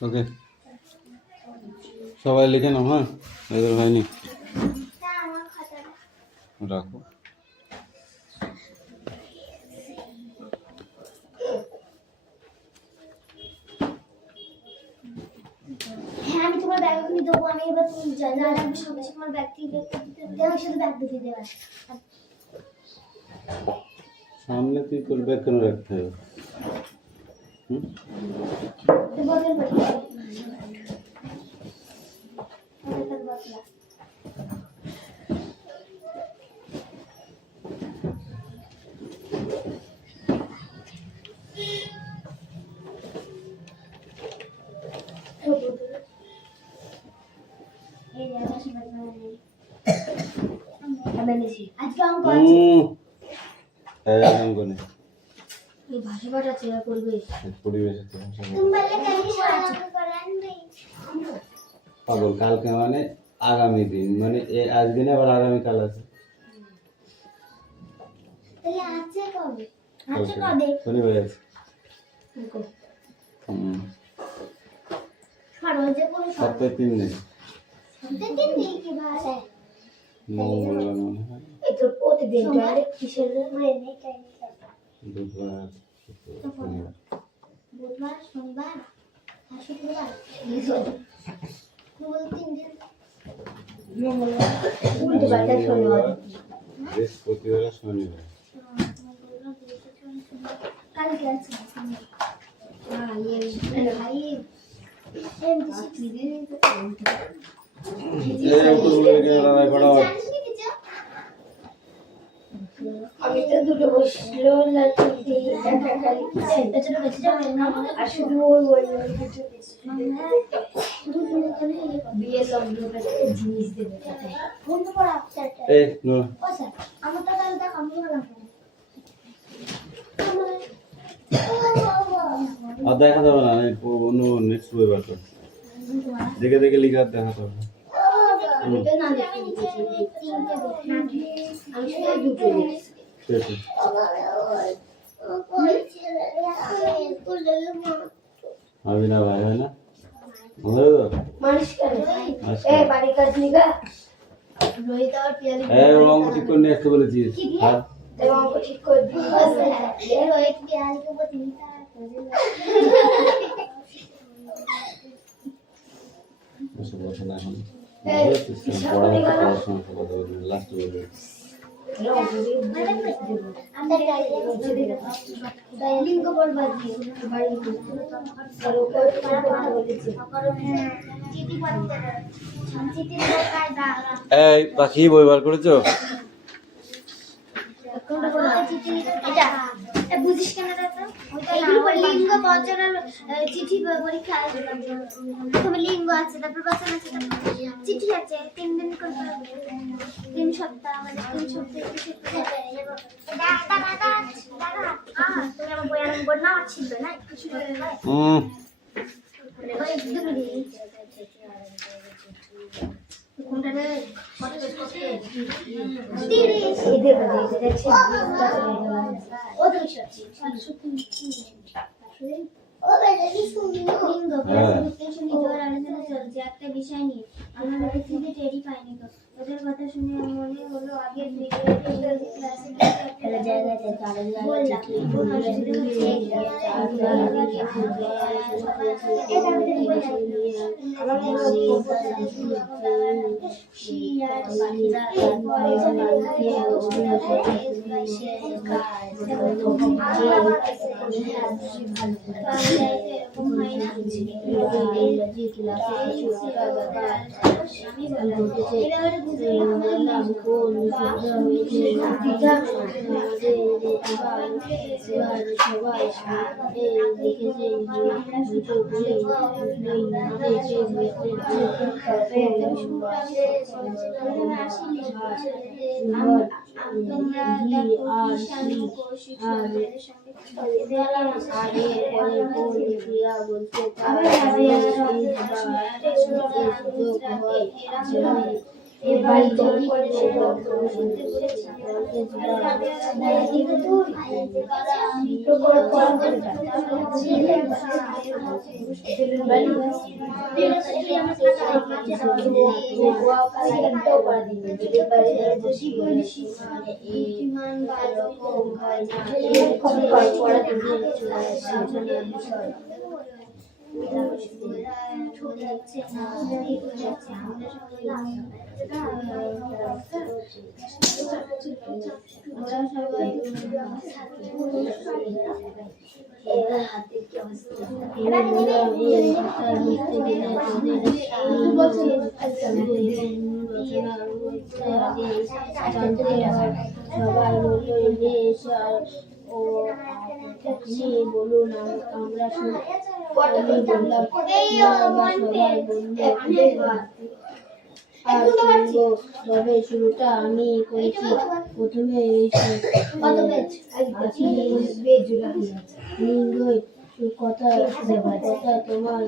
ওকে, সবাই লিখে নাও। হ্যাঁ, এদের হয়নি, রাখো। হ্যাঁ, আমি তোমার ব্যাগ ওখানে দেবো। আমি এবার তুমি যা লাগবে সব কিছু তোমার ব্যাগ থেকে দেওয়ার সাথে ব্যাগ দিতে দেওয়া। সামনে তুই তোর ব্যাগ কেন রাখতে হবে? বদল করে আজকে অঙ্ক আছে। এই ভাষা পাঠ আছে আর পরিবেশ। তুমি বললে কালকে সারাদিন করান নেই। পাগল, কালকে মানে আগামী দিন, মানে আজকে না, আবার আগামীকাল আছে। তাহলে আছে কবে? আছে কবে? শনিবার আছে। আর ওই যে কোন সপ্তাহে 3 দিন। সপ্তাহে 3 দিন কি ভাষা? মঙ্গলবার মনে হয়, এই তো প্রতিদিন তাহলে কিসের মানে নেই টাইম থাকে। বুধবার, শনিবার। বুধবার, শনিবার আর শুক্রবার। কেবল 3 দিন। মঙ্গলবার, বুধবার, শনিবার। বৃহস্পতিবার আর শনিবার। কালকে আছে। হ্যাঁ, এই ভাই এমনি শিখলি দিন তো। আমি তো দুটো বসলো লাঠি দেখা খালি পেছনে বেঁচে যাবে না আর শুধু ওই বিয়ে লগ্নটা জিনিস দেবে বন্ধু পড়া স্যারটা এই নো ও স্যার আমার তো তাহলে দেখ আমি বললাম আর দেখা যাবে না, অন্য নেক্সট বই বার কর, দেখে দেখে লিখে আর দেখা যাবে না। আমি তো না দেখি তিনটে দেখি আমি শুধু দুটো লিখছি শেষ। আমি না ভাই, হয় না মনে তো মানুষ করে এ বাড়ি কাজ নিগা রোহিত আর পিয়ালি অঙ্ক ঠিক করে নিয়ে আসতে বলেছিস। হ্যাঁ, অঙ্ক ঠিক করে দিই রোহিত পিয়ালিকে বলি এসব কথা না এখন পড়াশোনা কথা বলবি, লাস্ট বলবি। লিঙ্গ বরবাদ দিয়ে বাড়ি এই পাখি বই বার করেছো? বুঝিস কেন লিঙ্গ বচনের চিঠি পরীক্ষা প্রথমে লিঙ্গ আছে, তারপর বচন আছে, তারপর চিঠি আছে। 3 দিন করে 3 সপ্তাহ আমাদের 3 সপ্তাহ তুমি আমার বই আরম্ভ না ছিল না কিছু কোনটারে একটা বিষয় নিয়ে আমার থেকে টেরি পাইনি তো ওদের কথা শুনে মনে হলো আগে এবার তৈরি করে শুনতে বলেছি সবাই বলল ইলিশ ও আপনি বলুন আমরা শুনি। আমি বললাম সবাই বলল আর শুনবো, তবে শুরুটা আমি করেছি। প্রথমে লিঙ্গই কথা কথা তোমার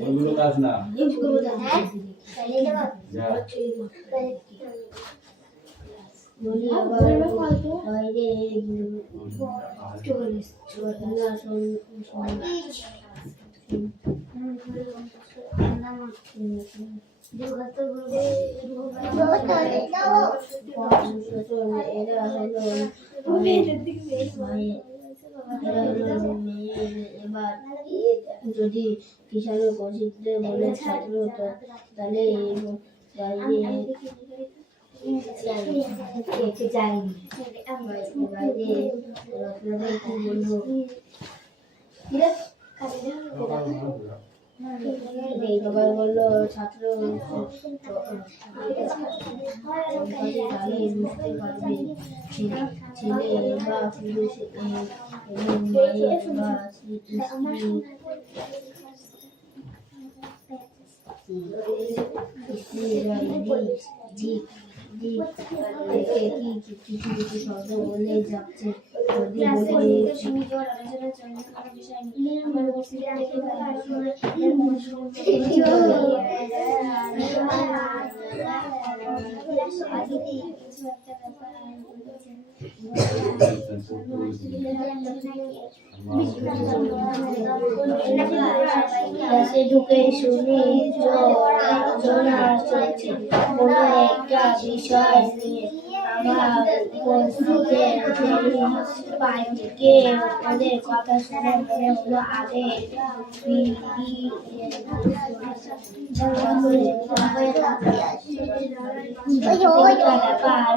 ওইগুলো কাজ না যা বলি আবার বাইরে এরা হলো এবার যদি কিষাণু প্রসিদ্ধে বলে ছাত্র তাহলে সবাই বললো ছাত্র বুঝতে পারবে ছেলে বা পুরুষ মায়ের বা কিছু শব্দ বলে যাচ্ছে। যদি ক্লাসে ঢুকে শুনি আলোচনা চলছে কোনো একটা বিষয় নিয়ে। আমার উপস্থিতের পাইকে ওদের কথা শুনে মনে হলো আগে ব্যাপার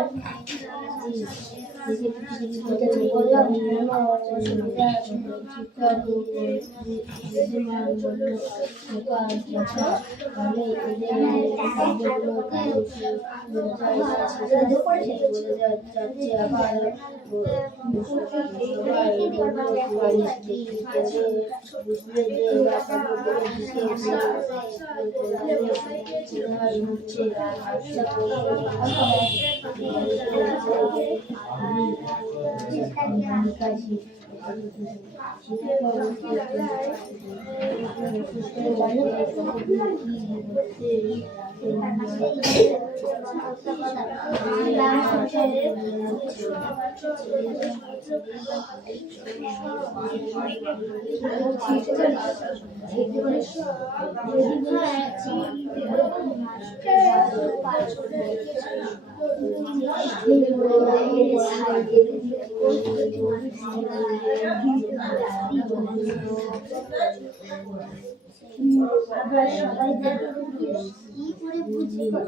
আমরা সবাই কি করে বুঝবো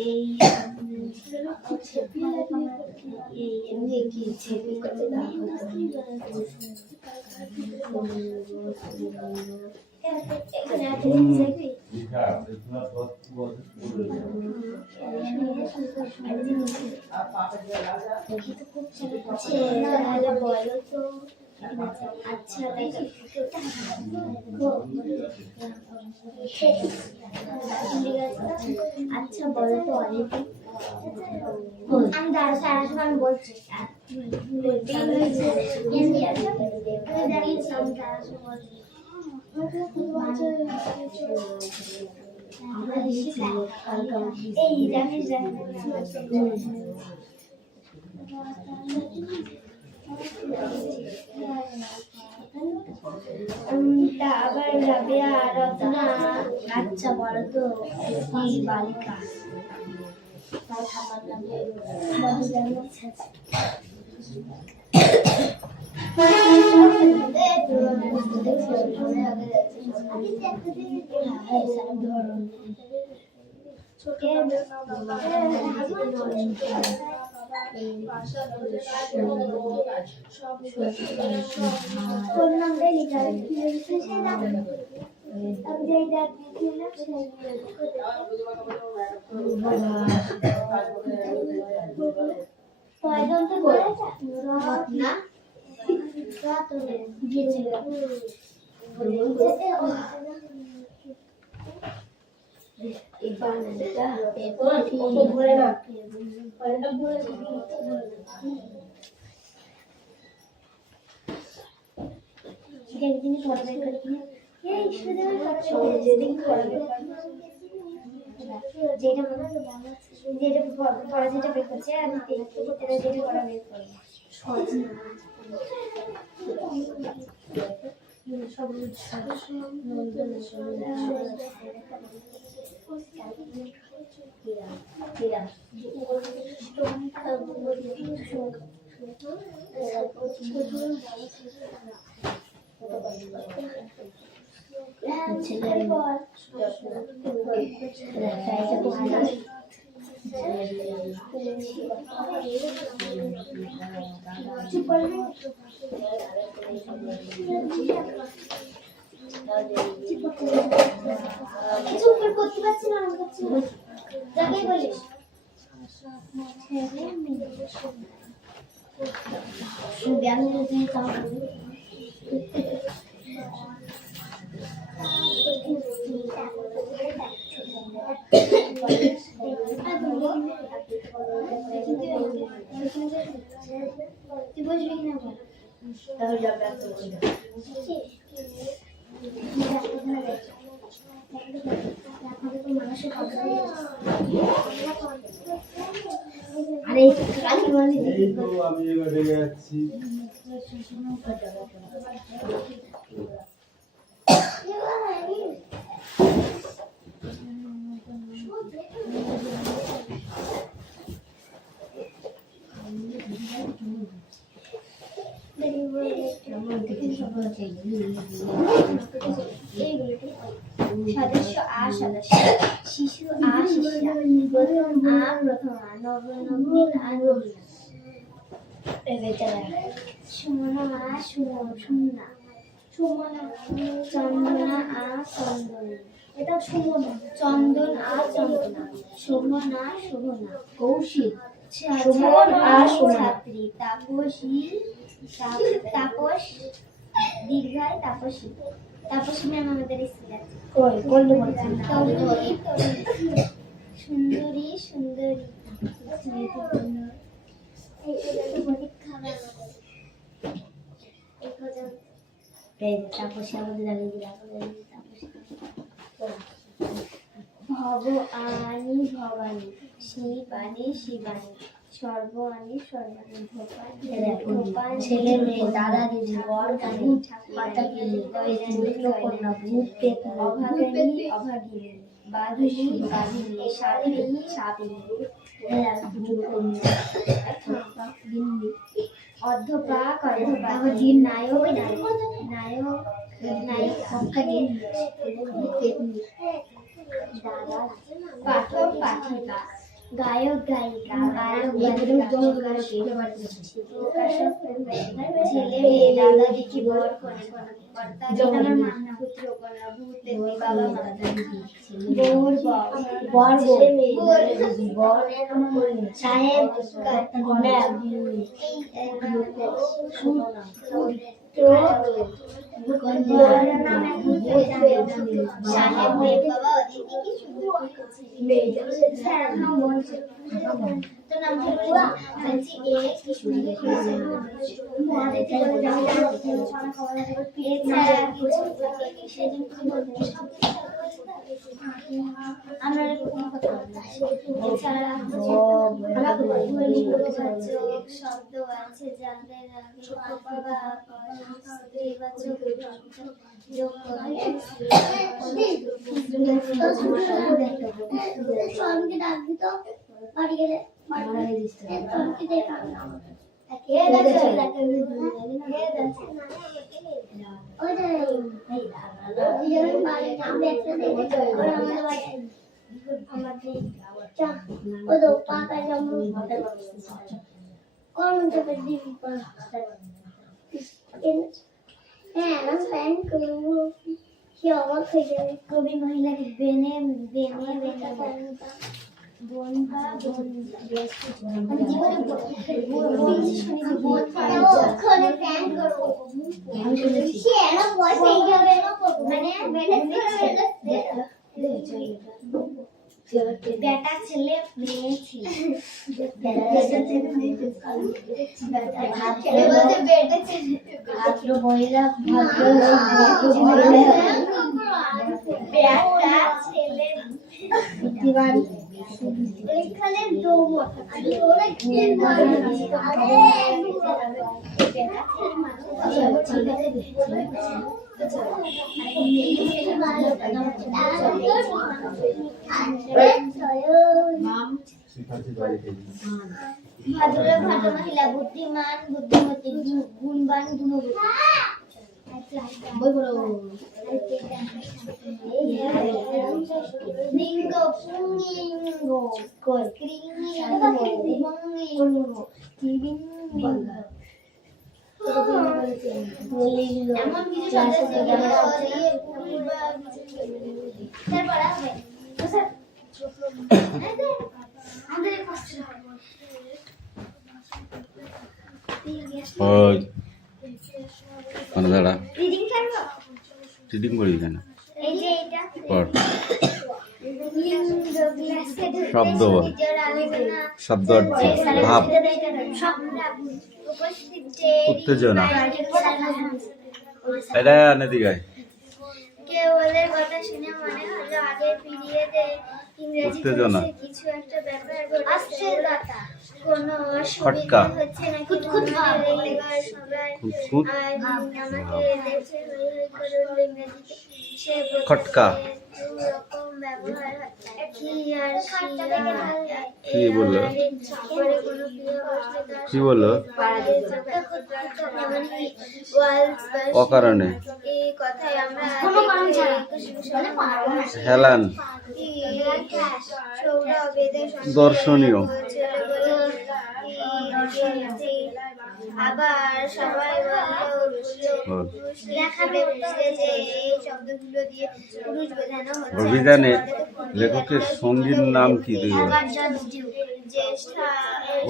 এই তাহলে বলো তো আচ্ছা আচ্ছা বলো তো অনেকে আমি দাঁড়া আমি বলছি এই জানিস আবার রাবেয়া রত্না আচ্ছা বলো তো এই বালিকা তার ঠাম্মার নাম কোন নামটাই লিখা না একদিন পড়াবে যেটা পড়া যেটা বের করছে আমি এটা যেটা পড়া বের করি করতে পারছি না যাকে বলিস তুই বসবি কিনা আরে আমি এবারে যাচ্ছি সদস্য আ সদস্য শিশু আ শিষ্যা প্রথম আ প্রথম আ নবীন আ নবীন সুমনা আ সুমনা চন্দনা আ চন্দনা এটা সুমনা চন্দন আ চন্দনা শোভনা শোভনা কৌশিক সুমন আ ছাত্রী তাপসী তাপস দীর্ঘায় তাপসী তাপসী ম্যাম আমাদের স্কুলে আছে সুন্দরী সুন্দরী তাপসী আমাদের ভবানী ভবানী শিবানী শিবানী সর্বাণী সর্বাণী ধোপান ছেলে মেয়ে দাদা দিদি বর গানি মাতা গিলি কন্যা ভূত পেত অভাগিনী অভাগিনী বাধিনী বাধিনী সাধিনী সাধিনী অর্ধপাক অর্ধপাক নায়ক নায়ক নায়ক পাঠক পাঠিকা গায়ক গায়িকা ছেলে মেয়ে দাদা দিদি বর কর্তা পুত্র কন্যা ভূত পেতনি বাবা মা বউর বর সাহেব সাহেব বাবা ওদিকে কি সুন্দর তো নাম কি বলবো বলছি এ কি সুন্দর করেছে এছাড়া কিছু সেদিন কি বলবো আমরা এছাড়া শব্দ আছে যাদের বাবা সঙ্গে ডাকবি তো বাড়ি গেলে কবি মহিলাকে বেনে বেনে বেনে বনবা বন মানে জীবনে ওখানে প্ল্যান করব আমি শুনেছি সে এরা পয়সা এইভাবে মানে ম্যানেজ করে বেটা ছেলে মেয়ে ছেলে বেটা ছেলে মেয়ে ছেলে বলতে বেটা ছেলে ভাদ্র মহিলা ভাদ্র বেটা ছেলে দিবান এখানে দোম আছে ওরা কি ভাদ্র মহিলা বুদ্ধিমান বুদ্ধিমতী গুণবান গুণবতী লিঙ্গ পুংলিঙ্গ এমন কিছু দাঁড়া রিডিং করব রিডিং করি কেন এই যে এটা পড় শব্দ বল শব্দ অর্থ ভাব উত্তেজনা এটা এদিকে কেবলের কথা শুনে মনে হলো আগের পিরিয়ডে উত্তেজনা কিছু একটা ব্যাপার ঘটেছে কোনো খটকা অসুবিধা হচ্ছে না খুঁতখুত সবাই খুঁতখুত আমাকে দেখে হই হই করে উঠলো ইংরেজিতে সে খটকা রকম ব্যবহার হয় কি আর কি বললো পরে কোনো প্রিয় বসলে তার কি বললো অকারণে এই কথাই আমরা হেলান দর্শনীয় আবার সবাই বললো দেখাবে বুঝতে যে এই শব্দগুলো দিয়ে পুরুষ বোঝানো হচ্ছে অভিধানে লেখকের সঙ্গীর নাম কি তুই বল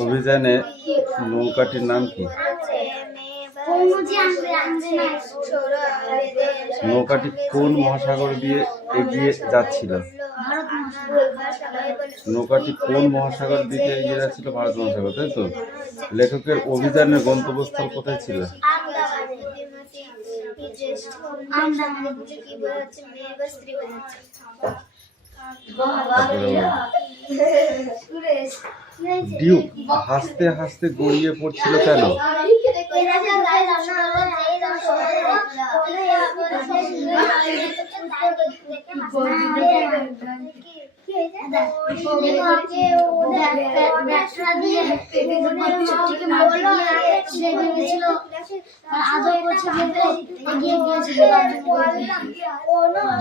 অভিধানে নৌকাটির নাম কি নৌকাটি কোন মহাসাগর দিয়ে এগিয়ে যাচ্ছিল নৌকাটি কোন মহাসাগর দিকে এগিয়ে যাচ্ছিল ভারত মহাসাগর তাই তো লেখকের অভিযানের গন্তব্যস্থল কোথায় ছিল ডিউক হাসতে হাসতে গড়িয়ে পড়ছিল কেন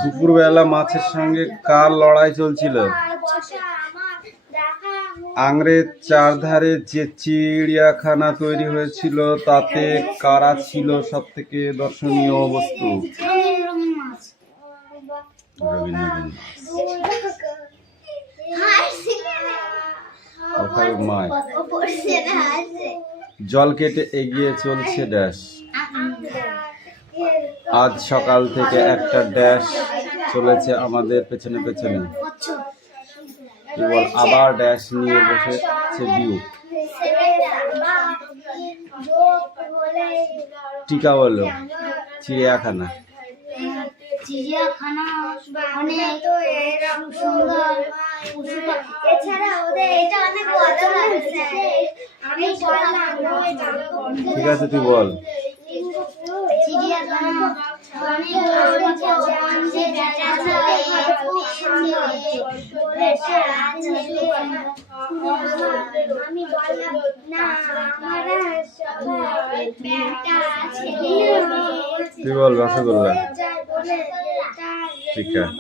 দুপুরবেলা মাছের সঙ্গে কার লড়াই চলছিল আংরের চারধারে যে চিড়িয়াখানা তৈরি হয়েছিল তাতে কারা ছিল সব থেকে দর্শনীয় বস্তু? রবীন্দ্রনাথ। কোথায় মায়? জল কেটে এগিয়ে চলছে ড্যাশ। আজ সকাল থেকে একটা ড্যাশ চলেছে আমাদের পেছনে পেছনে। কি বল? আবার ড্যাশ নিয়ে বসেছে বিউ। টিকা বলো। চিড়িয়াখানা। চিড়িয়াখানা অনেক সুন্দর এছাড়া ওদের এটা অনেক মজা লাগছে। আমি বললাম ঠিক আছে তুই বল। চিড়িয়াখানা অনেক আমি বললাম না তুই বল রসগোল্লা। ঠিক আছে।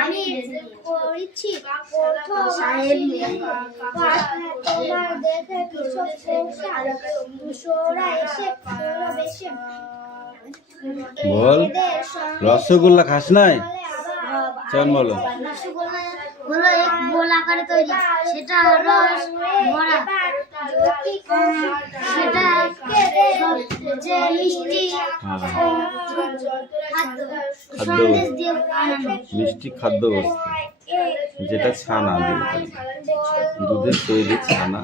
আমি করেছি তোমার দেখে বল রসগোল্লা খাস নাই? চল বলো। রসগোল্লা হলো এক গোল আকারে তৈরি, সেটা রস ভরা, সেটা সবচেয়ে মিষ্টি সন্দেশ দিয়ে বানানো মিষ্টি খাদ্য বস্তু, যেটা ছানা দিয়ে তৈরি, দুধের তৈরি ছানা,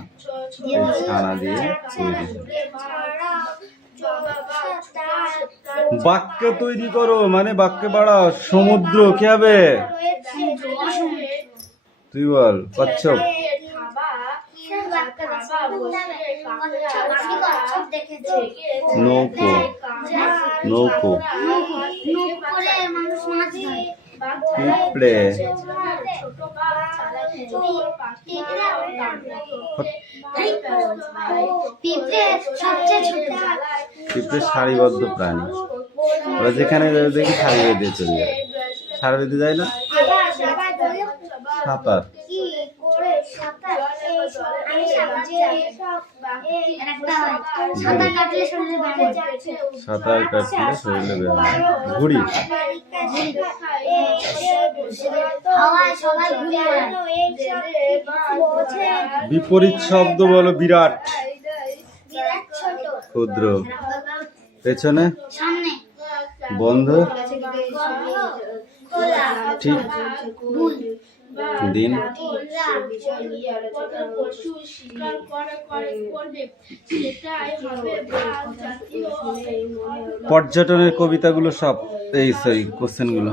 এই ছানা দিয়ে তৈরি। বাক্য তৈরি করো, মানে বাক্য বাড়াও। সমুদ্র কি হবে? তুই বল। কচ্ছপ। নৌকো। নৌকো। পিঁপড়ে। পিঁপড়ে সারিবদ্ধ প্রাণী, ওরা যেখানে দেখি সারি বেঁধে চলে যায়। সারি বেঁধে যায় না? সাঁতার। সাঁতার কাটলে শরীরে ব্যায়াম। ঘুড়ি। বিপরীত শব্দ বলো। বিরাট। ক্ষুদ্র। পেছনে। বন্ধ। ঠিক। দিন। পর্যটনের কবিতাগুলো সব এই সরি কোশ্চেন গুলো।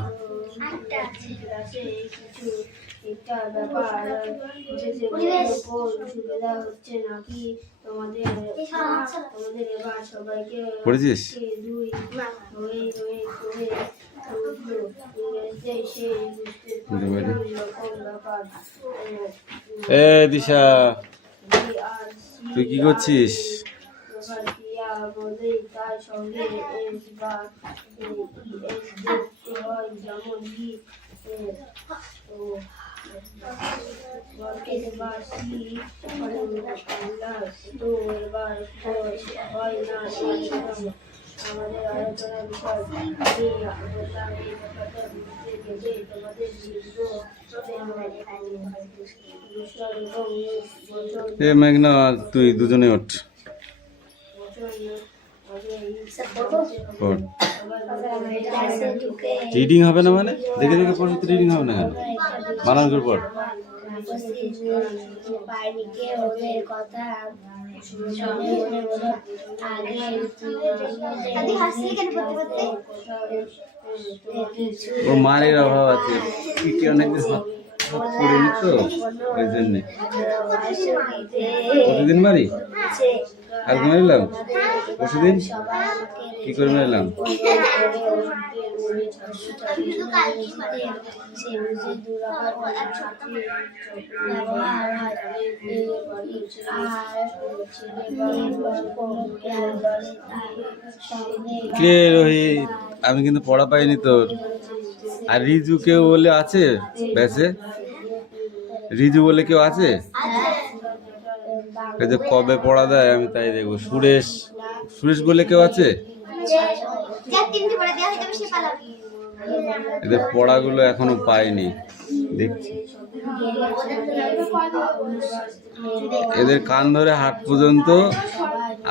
পড়েছিস? এ দিশা, তুই কি করছিস? এ মেঘনা, তুই দুজনে ওঠ। রিডিং হবে না মানে? দেখে দেখে পড়লে তো রিডিং হবে না কেন? বানান করে পড়। ও মারের অভাব আছে, পিঠে অনেক পড়িনি তো, ওই জন্যে। প্রতিদিন মারি? কালকে মারিলাম? পরশুদিন কি করে মারিলাম? কে রোহিত, আমি কিন্তু পড়া পাইনি তোর। আর রিজু কেউ বলে আছে ব্যাসে? রিজু বলে কেউ আছে? এই যে কবে পড়া দেয় আমি তাই দেখবো। সুরেশ, সুরেশ বলে কেউ আছে? এদের পড়াগুলো এখনো পাইনি, দেখছি। এদের কান ধরে হাট পর্যন্ত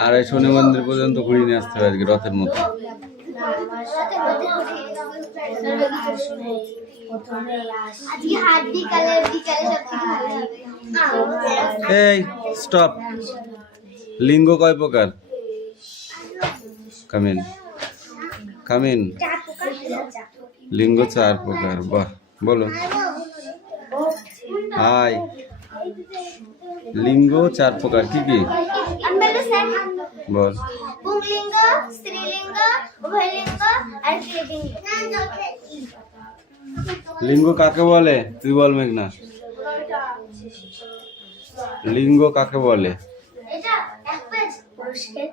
আর এই শনি মন্দির পর্যন্ত ঘুরিয়ে নিয়ে আসতে হবে আজকে রথের মতো। এই স্টপ। লিঙ্গ কয় প্রকার? Come in come in. লিঙ্গ 4 প্রকার। বাহ, বলো। হাই, লিঙ্গ 4 প্রকার কি কি বল? পুংলিঙ্গ, স্ত্রীলিঙ্গ, উভয়লিঙ্গ আর ক্লীবলিঙ্গ। লিঙ্গ কাকে বলে তুই বল মেঘনা? লিঙ্গ কাকে বলে? এটা এক পেজ পুরুষকে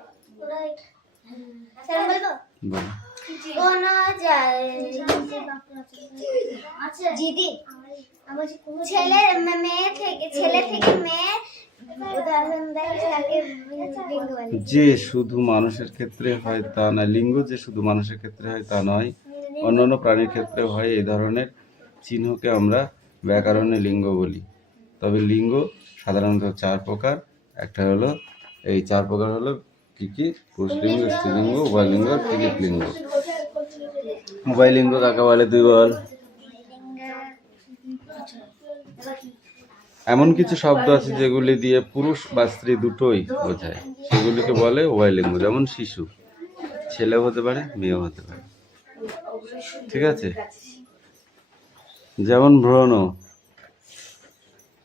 স্যার বলবো। বল। কোন দিদি ছেলে মেয়ে থেকে মেয়ে উদাহরণ দেয় তাকে লিঙ্গ বলে। যে শুধু মানুষের ক্ষেত্রে হয় তা না। লিঙ্গ যে শুধু মানুষের ক্ষেত্রে হয় তা নয়, অন্যান্য প্রাণীর ক্ষেত্রে হয়। এই ধরনের চিহ্নকে আমরা ব্যাকরণে লিঙ্গ বলি। তবে লিঙ্গ সাধারণত 4 প্রকার। একটা হলো, এই 4 প্রকার হলো কি কি? পুরুষলিঙ্গ, স্ত্রীলিঙ্গ, উভয়লিঙ্গ, ক্লীবলিঙ্গ। উভয়লিঙ্গ কাকে বলে তুই বল? এমন কিছু শব্দ আছে যেগুলি দিয়ে পুরুষ বা স্ত্রী দুটোই বোঝায়, সেগুলিকে বলে উভয়লিঙ্গ। যেমন শিশু, ছেলেও হতে পারে মেয়েও হতে পারে, ঠিক আছে? যেমন ভ্রূণ,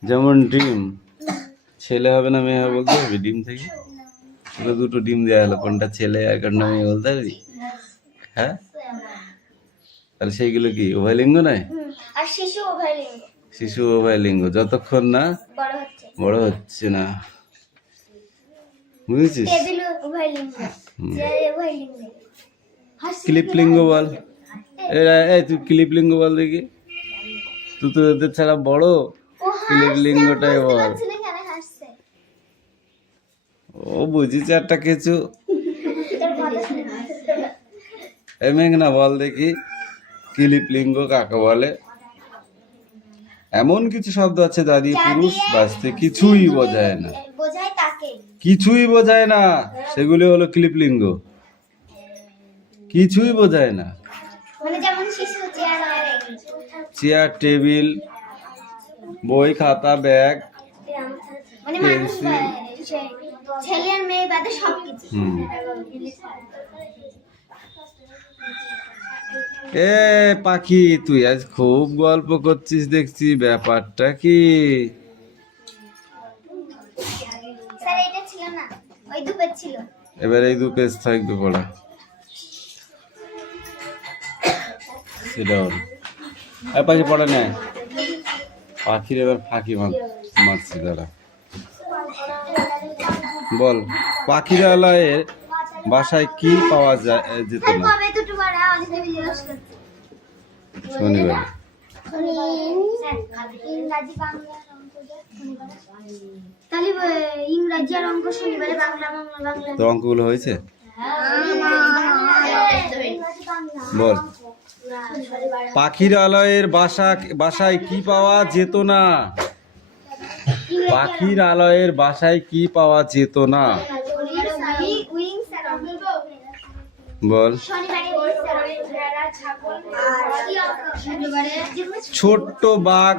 যেমন ডিম, ছেলে হবে না মেয়ে হবে বলতে পারবি? ডিম থেকে শুধু দুটো ডিম দেওয়া হলো, কোনটা ছেলে আর কোনটা মেয়ে বলতে পারবি? হ্যাঁ, তাহলে সেইগুলো কি উভয়লিঙ্গ নয়? আর শিশু উভয়লিঙ্গ। শিশু উভয়লিঙ্গ যতক্ষণ না বড় হচ্ছে না, বুঝেছিস? টেবিল উভয়লিঙ্গ। ক্লীবলিঙ্গ বল। এই তুই ক্লীবলিঙ্গ বল দেখি। তুই তো এদের ছাড়া বড়, ক্লীবলিঙ্গটাই বল। ও বুঝিস একটা কিছু। মেঘনা বল দেখি ক্লীবলিঙ্গ কাকে বলে? এমন কিছু শব্দ আছে যা দিয়ে পুরুষ বা স্ত্রী কিছুই বোঝায় না, কিছুই বোঝায় না, সেগুলি হলো ক্লীবলিঙ্গ। কিছুই বোঝায় না। চেয়ার, টেবিল, বই, খাতা, ব্যাগ, পেন্সিল। ছেলে আর মেয়ে বাদে সবকিছু। এ পাখি, তুই আজ খুব গল্প করছিস দেখছি, ব্যাপারটা কি? স্যার এটা ছিল না, ওই দু পেজ ছিল। এবার এই 2 পেজ থাকবে পড়া। সেটা আর পাখি পড়া নেয়। পাখির এবার ফাঁকি মারছি দাঁড়া। বল, পাখিরালয়ের বাসায় কি পাওয়া যেত না? শনিবার। ইংরাজি আর অঙ্ক শনিবারে, বাংলা তো অঙ্কগুলো হয়েছে? বল, পাখিরালয়ের বাসায় কি পাওয়া যেত না? পাখিরালয়ের বাসায় কি পাওয়া যেত না? বল। ছোট্ট বাঘ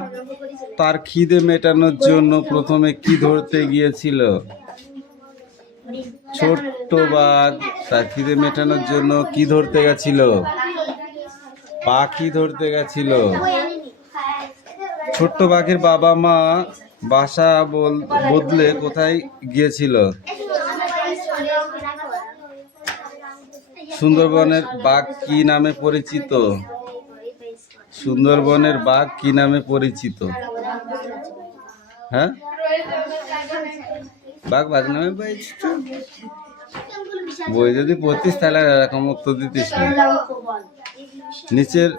তার খিদে মেটানোর জন্য প্রথমে কি ধরতে গিয়েছিল? ছোট্ট বাঘ তার খিদে মেটানোর জন্য কি ধরতে গেছিল? পাখি ধরতে গেছিল। ছোট্ট বাঘের বাবা মা বাসা বদলে কোথায় গিয়েছিল? সুন্দরবনের বাঘ কি নামে পরিচিত? সুন্দরবনের বাঘ কি নামে পরিচিত? হ্যাঁ, বাঘ নামে পরিচিত। বই যদি পড়তিস তাহলে এরকম উত্তর দিতিস না। নিচের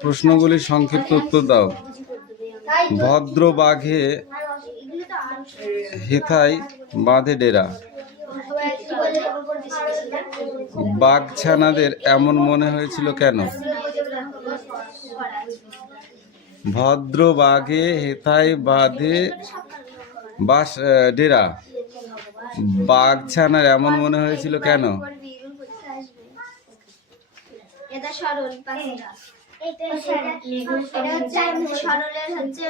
প্রশ্নগুলির সংক্ষিপ্ত উত্তর দাও। ভদ্র বাঘে এগুলো তো আরো হেথায় বাঁধে ডেরা। বাঘছানাদের এমন মনে হয়েছিল কেন? ভদ্র বাঘে হেথায় বাঁধে ডেরা। বাঘছানার এমন মনে হয়েছিল কেন? এটা সরল পাঁচটা। এটা হচ্ছে সরলের হচ্ছে